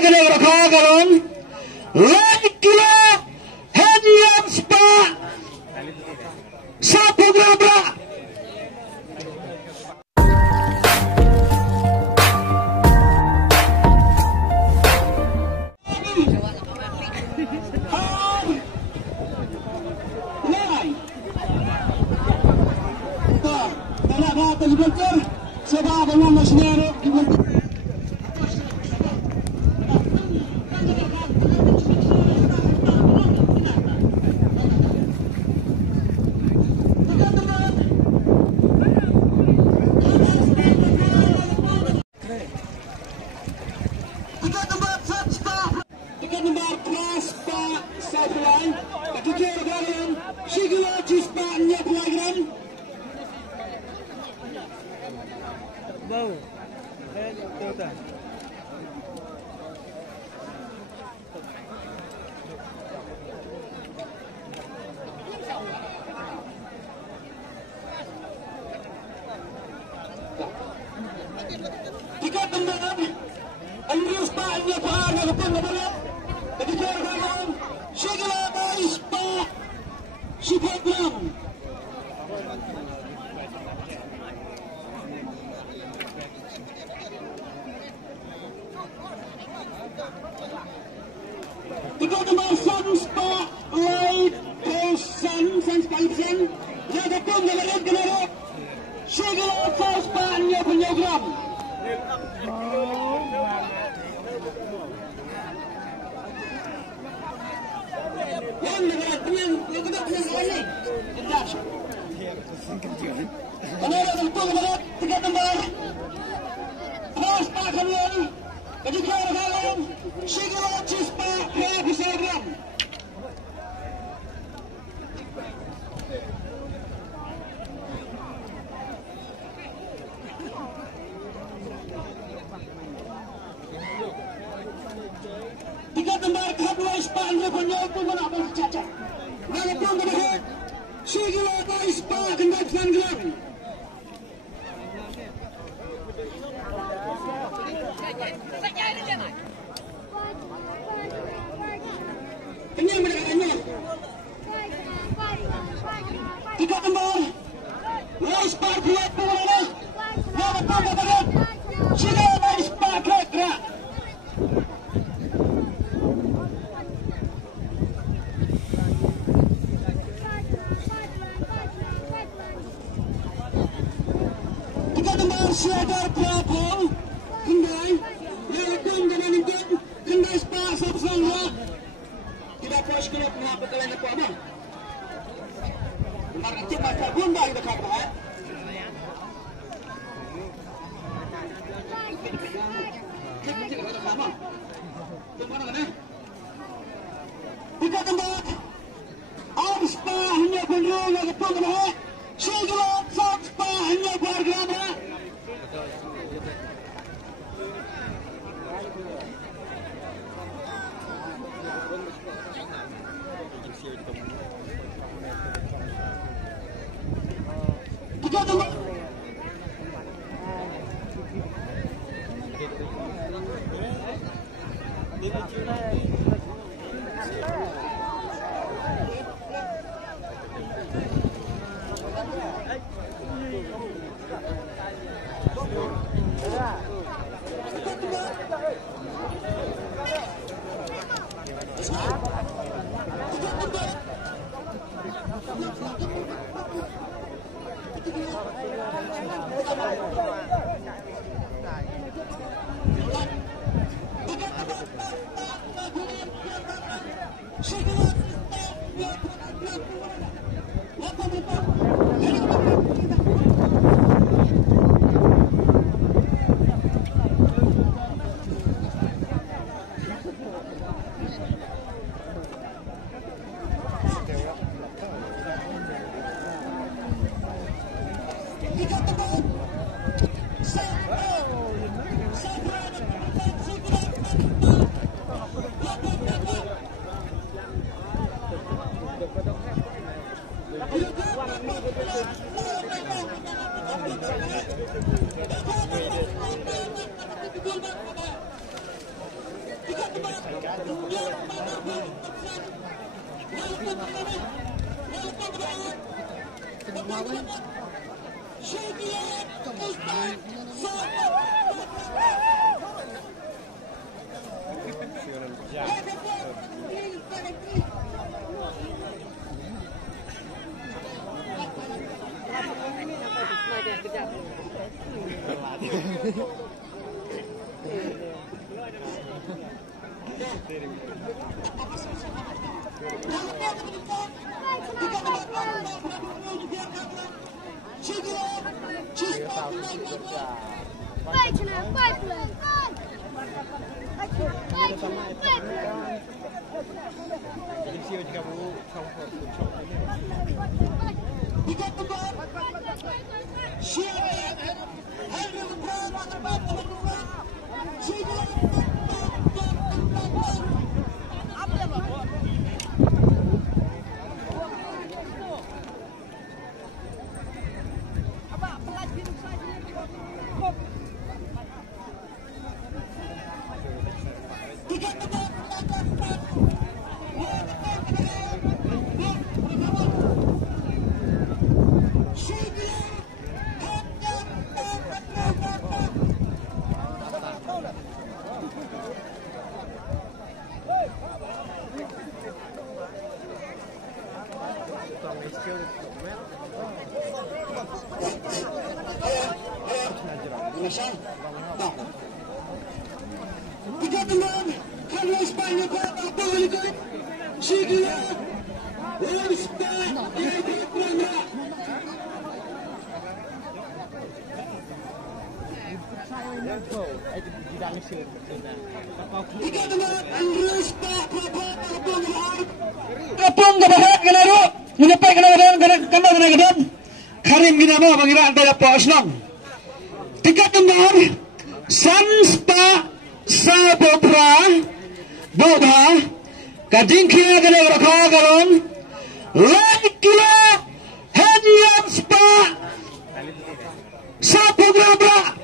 kena berkagalon. Lain kilo hadiah spa 1 gram. Sebab dengan masyarakat Bau. Tuh. Tiga tembakan Andrews Pak ini Pak Nagapun Nabalat ketika orang Shigila Bais Pak Shipaglam tiga tembakan Sans Pak Light Kosan Sans Pak Ibsen Nagapun Nabalat Genarok Shigila Bais Pak Nagapun Yang dengan kita punya ini, kita. Kenapa tentu kepada tiga tempat? Terus Pak kalian, ketika kalian segala cispa ya bisa gram. Tiga tempat kedua Ispa ini punya itu mana pun cacat. Mana pun berdekat. Segala apa Ispa kendali gram. Ini mereka tiga tempat. Ispa buat puluh. Mana pun berdekat. Segala Ispa gerak. Sadar Prabowo kendai lakukan dengan itu kendai Spa Sabsangha tidak puas kalau mengapa kalian apa apa karena tim macam bunda itu kata tiga tempat Spa hanya penuh lagi pengguna segala Spa hanya bergama tiga tempat Kapung kebahat kena ru, menyepai kena gedam, Karim kena mau mengira antara Posnong. Tiga kembar, Sanspa Sabopra, Bobha, Kadingkia kena berkah galon, Lekila, Hanyam Spa, Sabopra,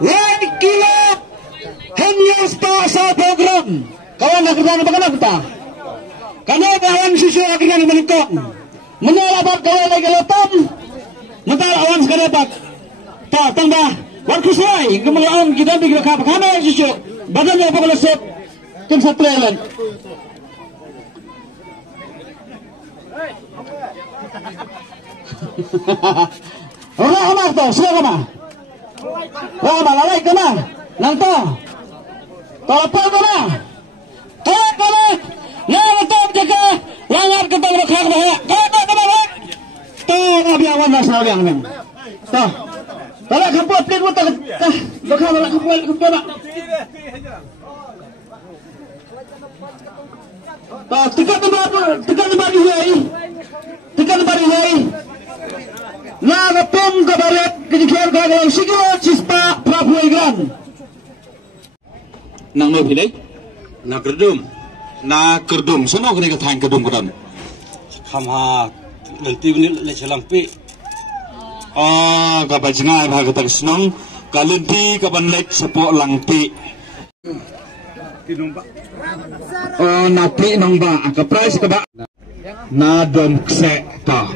Lekila, Hanyam Spa Sabopra. Kawan nak kerja apa nak kita? Karena kawan susu akhirnya meningkat. Menolak kawan lagi letom. Mental awan sekali dapat. Tak tambah. Waktu selai kemudian kita bikin apa? Karena susu badannya apa kalau set? Tim satu lain. Orang amat tu, siapa mah? Orang mana lagi kena? Nanti. Apa kena? Kau kena, yang betul jaga, langar kita berkhidmat bahaya. Kau kena, tuh nabi awan nasab yang ni. Tuh, kalau kamu update buat berkhidmat kamu. Tuh, tiga tempat ini. Naga pun kebarat kejikian kagak sikit cispa Prabu Igran. Nang mau pilih? Nak kerdum, semua kena katakan kerdum. Kamha nanti ni lecalang pi. Kapan jengai bahag kata senang, kalenti kapan lek sepok langti. Napi nongba, ke price keba. Na dom kse ta.